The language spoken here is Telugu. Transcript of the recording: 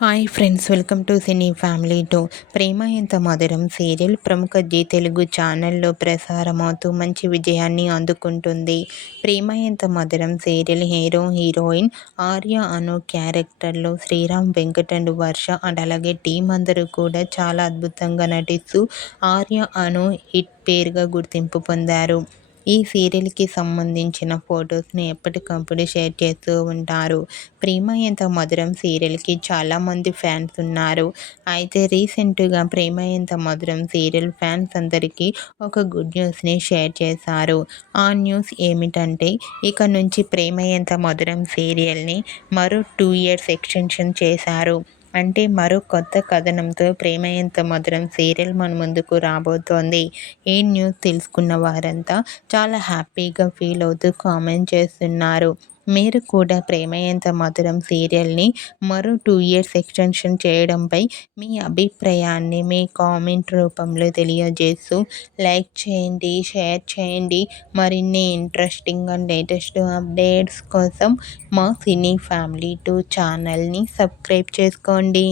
Hi friends, welcome to cine family two. Prema ఎంత మధురం సీరియల్ ప్రముఖ జీ తెలుగు ఛానల్లో ప్రసారమవుతూ మంచి విజయాన్ని అందుకుంటుంది. ప్రేమ ఎంత మధురం serial hero heroine Arya Anu క్యారెక్టర్లో శ్రీరామ్ వెంకట్ అండ్ వర్ష అండ్ అలాగే టీం అందరూ కూడా చాలా అద్భుతంగా నటిస్తూ ఆర్య అను హిట్ పేరుగా గుర్తింపు పొందారు. ఈ సీరియల్కి సంబంధించిన ఫొటోస్ని ఎప్పటికప్పుడు షేర్ చేస్తూ ఉంటారు. ప్రేమ ఎంత మధురం సీరియల్కి చాలామంది ఫ్యాన్స్ ఉన్నారు. అయితే రీసెంట్గా ప్రేమ ఎంత మధురం సీరియల్ ఫ్యాన్స్ అందరికీ ఒక గుడ్ న్యూస్ని షేర్ చేశారు. ఆ న్యూస్ ఏమిటంటే, ఇక నుంచి ప్రేమ ఎంత మధురం సీరియల్ని మరో 2 years ఎక్స్టెన్షన్ చేశారు. అంటే మరో కొత్త కథనంతో ప్రేమ ఎంత మధురం సీరియల్ మన ముందుకు రాబోతోంది. ఈ న్యూస్ తెలుసుకున్న వారంతా చాలా హ్యాపీగా ఫీల్ అవుతూ కామెంట్ చేస్తున్నారు. మీరు కూడా ప్రేమ ఎంత మధురం సీరియల్ని మరో 2 years ఎక్స్టెన్షన్ చేయడంపై మీ అభిప్రాయాన్ని మీ కామెంట్ రూపంలో తెలియజేస్తూ లైక్ చేయండి, షేర్ చేయండి. మరిన్ని ఇంట్రెస్టింగ్ అండ్ లేటెస్ట్ అప్డేట్స్ కోసం మా సినీ ఫ్యామిలీ 2 ఛానల్ని సబ్స్క్రైబ్ చేసుకోండి.